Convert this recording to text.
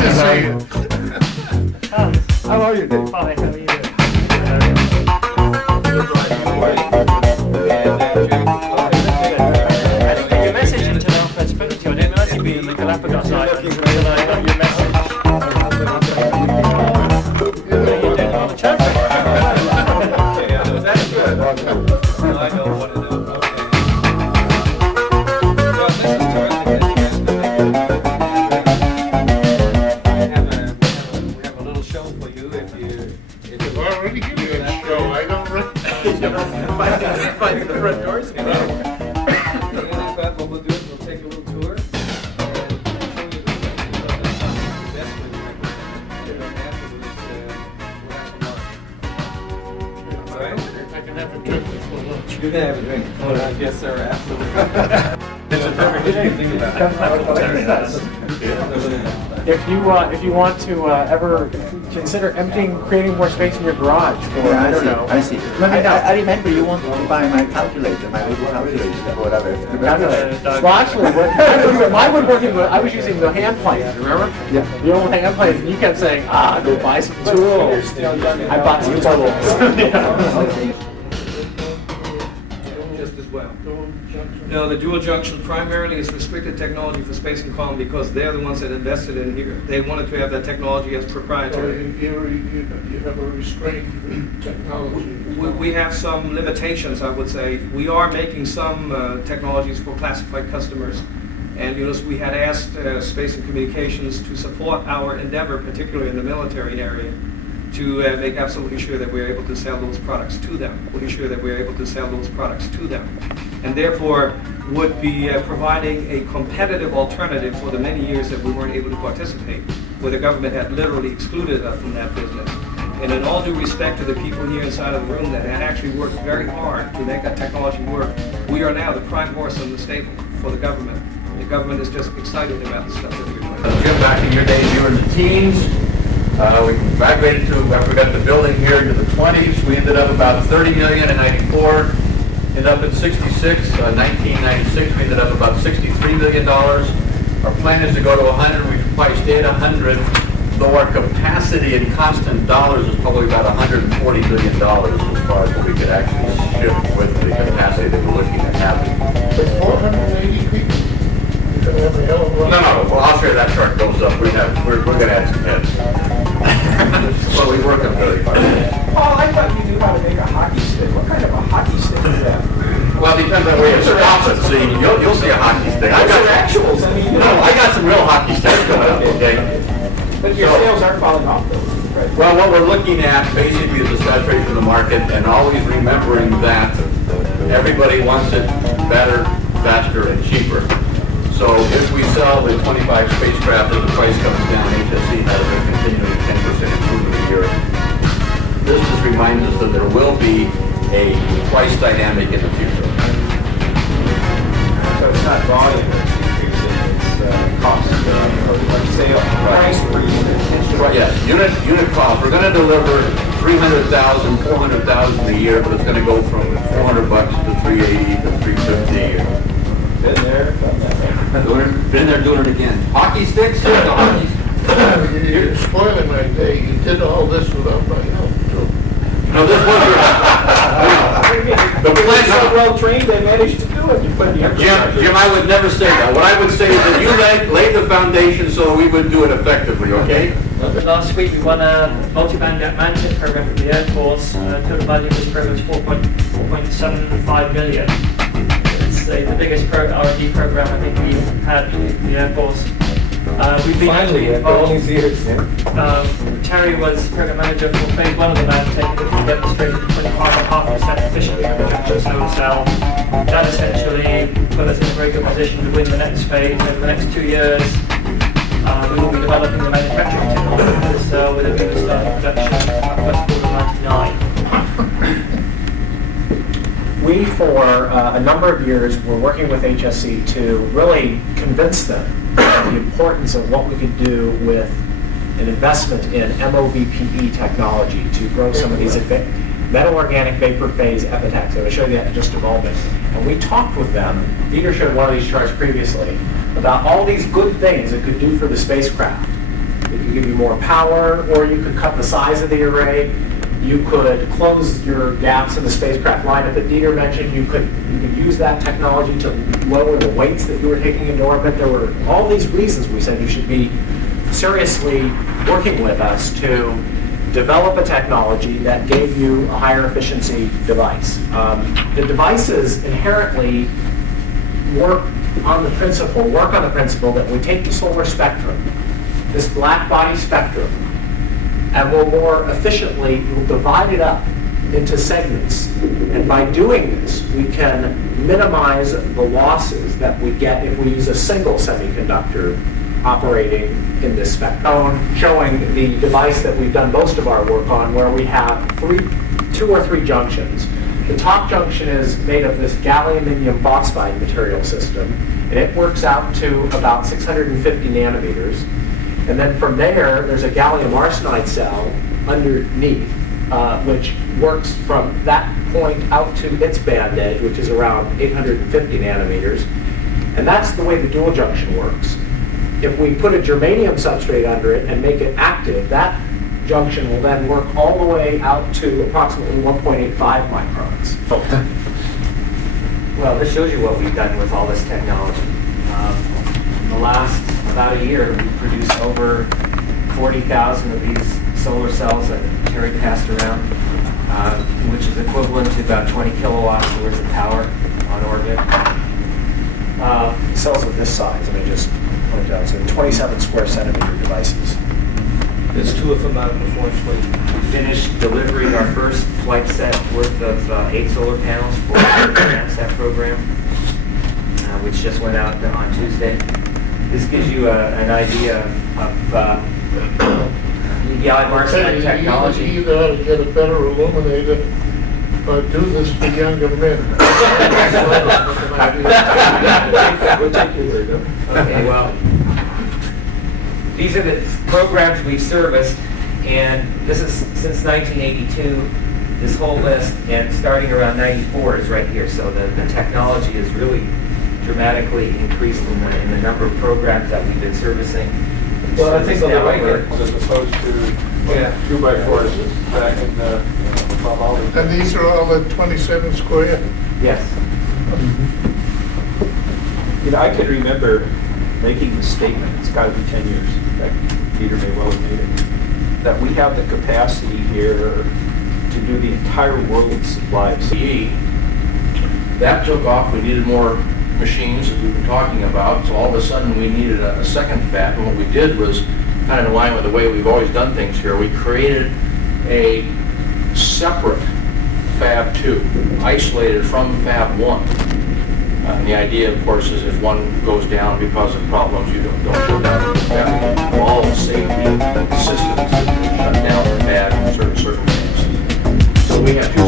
to see you. How are you, Dave? Hi, how are you doing? I didn't get your message until after I'd spoken to you. I didn't realize you'd been in the Galapagos Islands until I got your message. You're doing all the traffic. That's good. I know what it is. Well, this is terrific. We have a little show for you if you. I've already given you a show. I don't recognize you. Find the front doors. What we'll do is we'll take a little tour and show you the best way to make it. And afterwards, we'll have some lunch. All right? I can have a drink before lunch. You can have a drink. Oh, I guess, sir, absolutely. It's a perfect thing about it. If you want to ever consider creating more space in your garage for, Yeah, I don't know. I see. Let me know. I remember you wanted to buy my calculator, my little calculator, whatever. Well, actually, I was using the hand planes, remember? Yeah. The old hand planes, and you kept saying, go buy some tools. I bought some tools. Yeah. Just as well. No, the dual junction primarily is restricted technology for Space and Comm because they're the ones that invested in here. They wanted to have that technology as So proprietary. you have a restrained technology. We have some limitations, I would say. We are making some technologies for classified customers. And we had asked Space and Communications to support our endeavor, particularly in the military area, to make absolutely sure that we're able to sell those products to them. And therefore would be providing a competitive alternative for the many years that we weren't able to participate, where the government had literally excluded us from that business. And in all due respect to the people here inside of the room that had actually worked very hard to make that technology work, we are now the prime horse in the stable for the government. The government is just excited about the stuff that we're doing. Jim, back in your days, you were in the teens. We graduated after we got the building here into the 20s. We ended up about 30 million in 94. Ended up at 66. 1996, we ended up about $63 million. Our plan is to go to 100. We should probably stay at 100. Though our capacity in constant dollars is probably about $140 million as far as what we could actually ship with the capacity that we're looking at having. With 480 people, you're going to have a hell of a No, well, I'll share that chart goes up. We're going to add some heads. Well, we work on really hard. Oh, I thought you knew how to make a hockey stick. What kind of a hockey stick is that? Well, it depends on where you stop it. See, you'll see a hockey stick. Those are actuals. I mean, I got some real hockey sticks coming up, okay? But your sales aren't falling off those, right? Well, what we're looking at basically is the saturation of the market and always remembering that everybody wants it better, faster, and cheaper. So if we sell the 25 spacecraft and the price comes down, HSC has a continuing 10% improvement a year. This just reminds us that there will be a price dynamic in the future. So it's not volume that's increasing, it's cost, or sale price per unit. Right, yes, unit cost. We're going to deliver 300,000, 400,000 a year, but it's going to go from $400 to 380 to 350. Been there, done that. Been there, doing it again. Hockey sticks? You're spoiling my day. You did all this without my help, too. No, this was your... The plant's so well trained, they managed to do it. You put the Jim, I would never say that. What I would say is that you laid the foundation so we would do it effectively, okay? Last week we won a multi-band management program from the Air Force. Total value of this program is 4.75 million. It's the biggest R&D program I think we've had in the Air Force. We've been Finally, after all these years, Terry was program manager for phase one of the Mantec, which we demonstrated the 25.5% efficiency of rejection solar cell. That essentially put us in a very good position to win the next phase. Over the next 2 years, we will be developing the manufacturing technology for this cell with a bigger starting production at first quarter of 99. We, for a number of years, were working with HSC to really convince them of the importance of what we could do with an investment in MOVPE technology to grow some of these metal organic vapor phase epitaxy. I'll show you that in just a moment. And we talked with them, Peter showed one of these charts previously, about all these good things it could do for the spacecraft. It could give you more power, or you could cut the size of the array. You could close your gaps in the spacecraft lineup that Dieter mentioned. You could use that technology to lower the weights that you were taking into orbit. There were all these reasons we said you should be seriously working with us to develop a technology that gave you a higher efficiency device. The devices inherently work on the principle that we take the solar spectrum, this black body spectrum, and we'll more efficiently divide it up into segments. And by doing this, we can minimize the losses that we get if we use a single semiconductor operating in this spectrum, showing the device that we've done most of our work on, where we have two or three junctions. The top junction is made of this gallium phosphide material system, and it works out to about 650 nanometers. And then from there's a gallium arsenide cell underneath, which works from that point out to its band edge, which is around 850 nanometers. And that's the way the dual junction works. If we put a germanium substrate under it and make it active, that junction will then work all the way out to approximately 1.85 microns. Well, this shows you what we've done with all this technology. In the last about a year, we've produced over 40,000 of these solar cells that Terry passed around, which is equivalent to about 20 kilowatts worth of power on orbit. Cells of this size, let me just point out, so 27 square centimeter devices. There's two of them out in the fourth fleet. We finished delivering our first flight set worth of 8 solar panels for the NASAT program, which just went out on Tuesday. This gives you an idea of the gallium arsenide technology. You either ought to get a better illuminator or do this for younger men. We'll take your word, huh? Okay, well, these are the programs we've serviced, and this is since 1982, this whole list, and starting around 94 is right here. So the technology has really dramatically increased in the number of programs that we've been servicing. Well, I think on the Now right we're- hand, as opposed to 2x4s back in Bob Alden's. And these are all at 27 square? Yes. You know, I can remember making the statement, it's got to be 10 years, in fact, Peter may well have made it, that we have the capacity here to do the entire world's supply of CE. That took off. We needed more machines, as we've been talking about, so all of a sudden we needed a second fab, and what we did was kind of in line with the way we've always done things here. We created a separate Fab 2, isolated from Fab 1. And the idea, of course, is if one goes down because of problems, you don't go down. You have to all the safety systems that shut down the fab in certain circumstances. So we have two